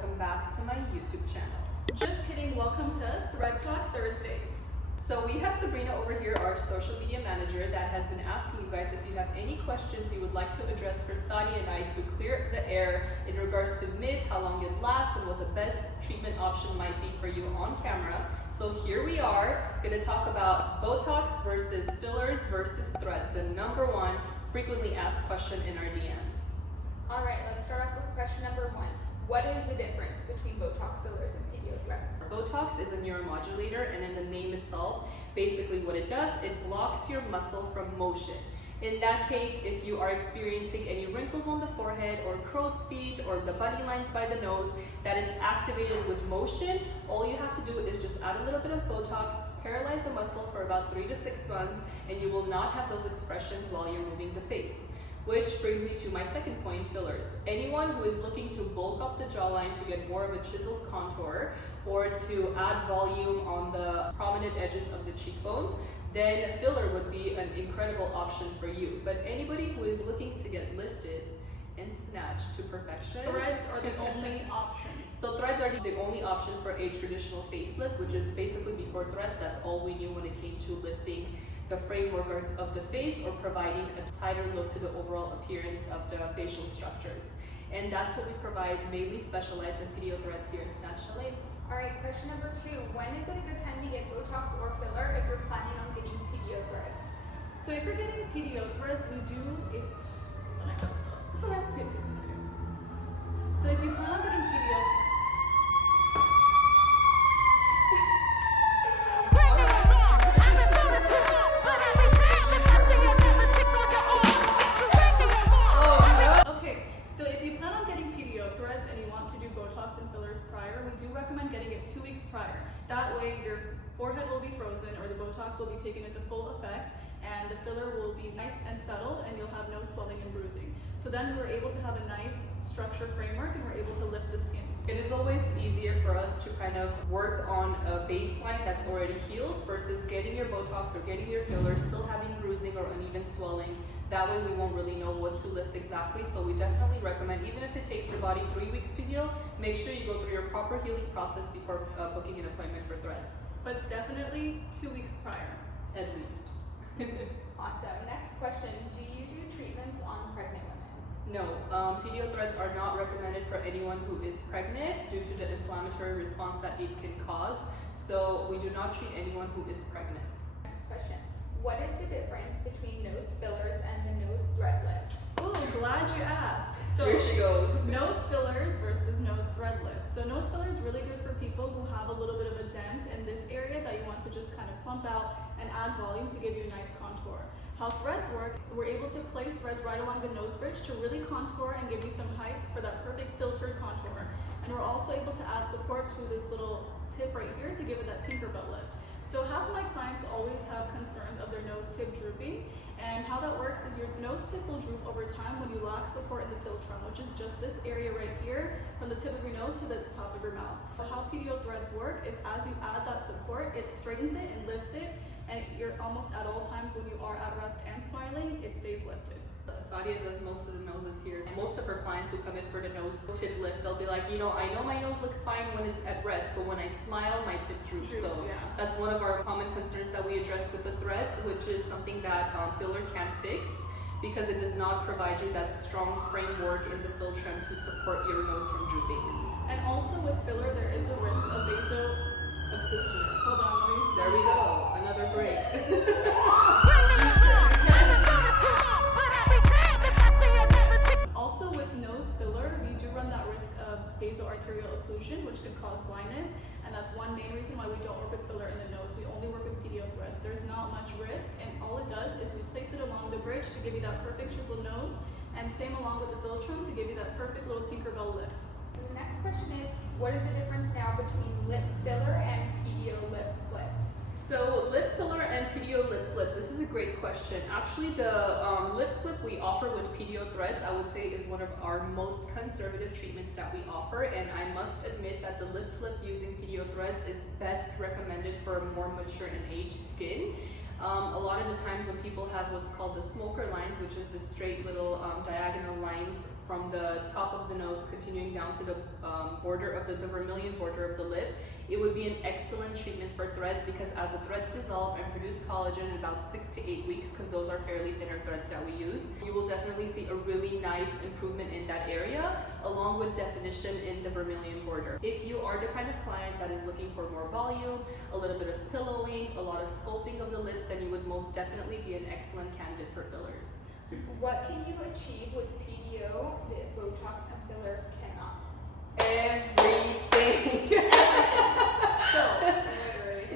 welcome back to my YouTube channel. Just kidding, welcome to Thread Talk Thursdays. So we have Sabrina over here, our social media manager, that has been asking you guys if you have any questions you would like to address for Sadiyah and I to clear the air in regards to myth, how long it lasts, and what the best treatment option might be for you on camera. So here we are, going to talk about Botox versus fillers versus threads, the number one frequently asked question in our DMs. All right, let's start off with question number one. What is the difference between Botox fillers and video threads? Botox is a neuromodulator, and in the name itself, basically what it does, it blocks your muscle from motion. In that case, if you are experiencing any wrinkles on the forehead or crow's feet or the bunny lines by the nose that is activated with motion, all you have to do is just add a little bit of Botox, paralyze the muscle for about 3 to 6 months, and you will not have those expressions while you're moving the face. Which brings me to my second point, fillers. Anyone who is looking to bulk up the jawline to get more of a chiseled contour or to add volume on the prominent edges of the cheekbones, then a filler would be an incredible option for you. But anybody who is looking to get lifted and snatched to perfection, Threads are the only option. So threads are the only option for a traditional facelift, which is basically before threads, that's all we knew when it came to lifting the framework of the face or providing a tighter look to the overall appearance of the facial structures. And that's what we provide, mainly specialized in video threads here in Snatched LA. All right, question number two. When is it a good time to get Botox or filler if you're planning on getting video threads? So if you're getting PDO threads, we do it. It's okay. Okay. So if you plan on getting PDO. Threads and you want to do Botox and fillers prior, we do recommend getting it 2 weeks prior. That way your forehead will be frozen or the Botox will be taken into full effect and the filler will be nice and settled and you'll have no swelling and bruising. So then we're able to have a nice structured framework and we're able to lift the skin. It is always easier for us to kind of work on a baseline that's already healed versus getting your Botox or getting your filler, still having bruising or uneven swelling. That way we won't really know what to lift exactly. So we definitely recommend, even if it takes your body 3 weeks to heal, make sure you go through your proper healing process before booking an appointment for threads. But it's definitely 2 weeks prior. At least. Awesome. Next question. Do you do treatments on pregnant women? No, PDO threads are not recommended for anyone who is pregnant due to the inflammatory response that it can cause. So we do not treat anyone who is pregnant. Next question. What is the difference between nose fillers and the nose thread lift? Oh, glad you asked. So here she goes. Nose fillers versus nose thread lift. So nose filler is really good for people who have a little bit of a dent in this area that you want to just kind of plump out and add volume to give you a nice contour. How threads work, we're able to place threads right along the nose bridge to really contour and give you some height for that perfect filtered contour. And we're also able to add support through this little tip right here to give it that Tinkerbell lift. So half of my clients always have concerns of their nose tip drooping, and how that works is your nose tip will droop over time when you lack support in the philtrum, which is just this area right here from the tip of your nose to the top of your mouth. But how PDO threads work is as you add that support, it straightens it and lifts it, and you're almost at all times when you are at rest and smiling, it stays lifted. Sadiyah does most of the noses here. Most of her clients who come in for the nose tip lift, they'll be like, you know, I know my nose looks fine when it's at rest, but when I smile, my tip droops. So yeah. That's one of our common concerns that we address with the threads, which is something that filler can't fix because it does not provide you that strong framework in the philtrum to support your nose from drooping. And also with filler, there is a risk of Occlusion. Hold on, There we go. Another break. Also with nose filler, you do run that risk of vasoarterial occlusion, which could cause blindness, and that's one main reason why we don't work with filler in the nose. We only work with PDO threads. There's not much risk, and all it does is we place it along the bridge to give you that perfect chiseled nose, and same along with the philtrum to give you that perfect little Tinkerbell lift. So the next question is, what is the difference now between lip filler and PDO lip flips? So lip filler and PDO lip flips, this is a great question. Actually, the lip flip we offer with PDO threads, I would say is one of our most conservative treatments that we offer, and I must admit that the lip flip using PDO threads is best recommended for more mature and aged skin. A lot of the times when people have what's called the smoker lines, which is the straight little diagonal lines from the top of the nose continuing down to the border of the vermilion border of the lip, it would be an excellent treatment for threads because as the threads dissolve and produce collagen in about 6 to 8 weeks, because those are fairly thinner threads that we use, you will definitely see a really nice improvement in that area, along with definition in the vermilion border. If you are the kind of client that is looking for more volume, a little bit of pillowing, a lot of sculpting of the lips, then you would most definitely be an excellent candidate for fillers. What can you achieve with PDO that Botox and filler cannot? Everything. So,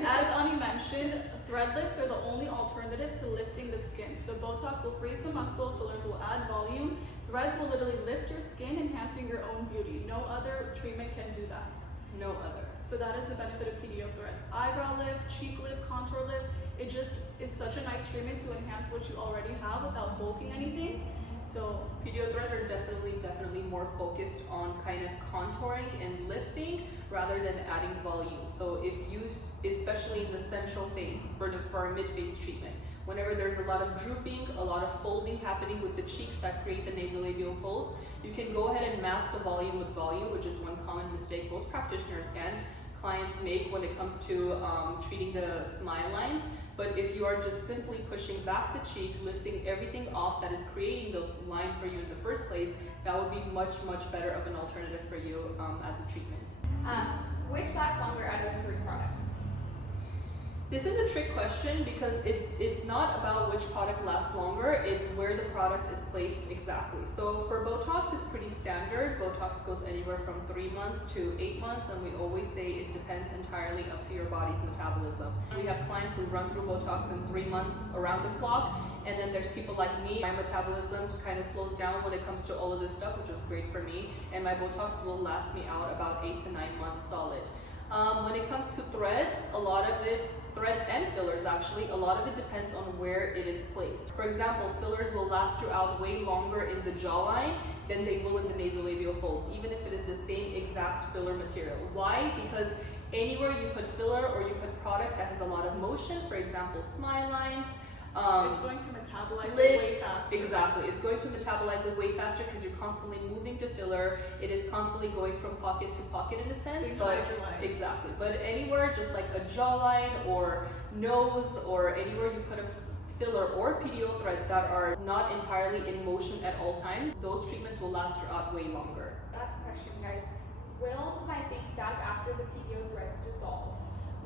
as Ani mentioned, thread lifts are the only alternative to lifting the skin. So Botox will freeze the muscle, fillers will add volume, threads will literally lift your skin, enhancing your own beauty. No other treatment can do that. No other. So that is the benefit of PDO threads. Eyebrow lift, cheek lift, contour lift, it just is such a nice treatment to enhance what you already have without bulking anything. So PDO threads are definitely more focused on kind of contouring and lifting rather than adding volume. So if used, especially in the central face for our mid-face treatment, whenever there's a lot of drooping, a lot of folding happening with the cheeks that create the nasolabial folds, you can go ahead and mask the volume with volume, which is one common mistake both practitioners and clients make when it comes to treating the smile lines. But if you are just simply pushing back the cheek, lifting everything off that is creating the line for you in the first place, that would be much better of an alternative for you as a treatment. Which lasts longer out of the 3 products? This is a trick question because it's not about which product lasts longer, it's where the product is placed exactly. So for Botox, it's pretty standard. Botox goes anywhere from 3 months to 8 months, and we always say it depends entirely up to your body's metabolism. We have clients who run through Botox in 3 months around the clock, and then there's people like me, my metabolism kind of slows down when it comes to all of this stuff, which is great for me, and my Botox will last me out about 8 to 9 months solid. When it comes to threads, threads and fillers actually, a lot of it depends on where it is placed. For example, fillers will last you out way longer in the jawline than they will in the nasolabial folds, even if it is the same exact filler material. Why? Because anywhere you put filler or you put product that has a lot of motion, for example, smile lines, it's going to metabolize lips, it way faster. Exactly. It's going to metabolize it way faster because you're constantly moving to filler. It is constantly going from pocket to pocket in a sense. Exactly. But anywhere, just like a jawline or nose or anywhere you put a filler or PDO threads that are not entirely in motion at all times, those treatments will last you out way longer. Last question, guys. Will my face sag after the PDO threads dissolve?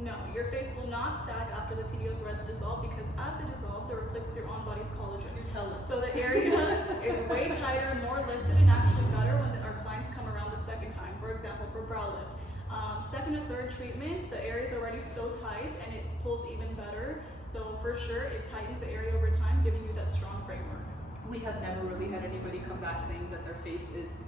No, your face will not sag after the PDO threads dissolve because as they dissolve, they're replaced with your own body's collagen. You tell us. So the area is way tighter, more lifted, and actually better when our clients come around the second time. For example, for brow lift. Second and third treatments, the area is already so tight and it pulls even better. So for sure, it tightens the area over time, giving you that strong framework. We have never really had anybody come back saying that their face is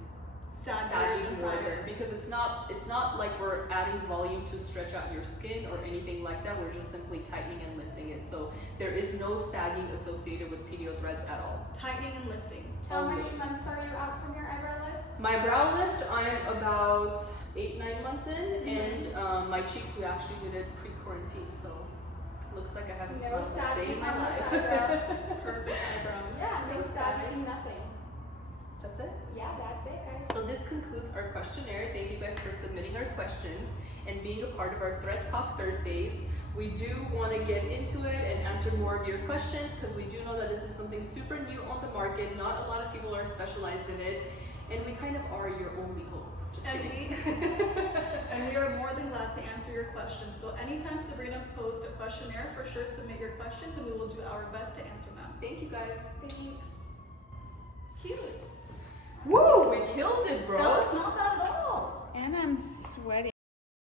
Sagging more than, because it's not like we're adding volume to stretch out your skin or anything like that. We're just simply tightening and lifting it. So there is no sagging associated with PDO threads at all. Tightening and lifting. How many months are you out from your eyebrow lift? My brow lift, I'm about 8-9 months in, and my cheeks, we actually did it pre-quarantine, so looks like I haven't No smelled a day in my sagging on life. those eyebrows. Perfect eyebrows. Yeah, no sagging, nothing. That's it. Yeah, that's it, guys. So this concludes our questionnaire. Thank you guys for submitting our questions and being a part of our Thread Talk Thursdays. We do want to get into it and answer more of your questions because we do know that this is something super new on the market. Not a lot of people are specialized in it, and we kind of are your only hope. Just kidding. And we are more than glad to answer your questions. So anytime Sabrina posts a questionnaire, for sure submit your questions and we will do our best to answer them. Thank you guys. Thanks. Cute. Woo! We killed it, bro. No, it's not that at all. And I'm sweating.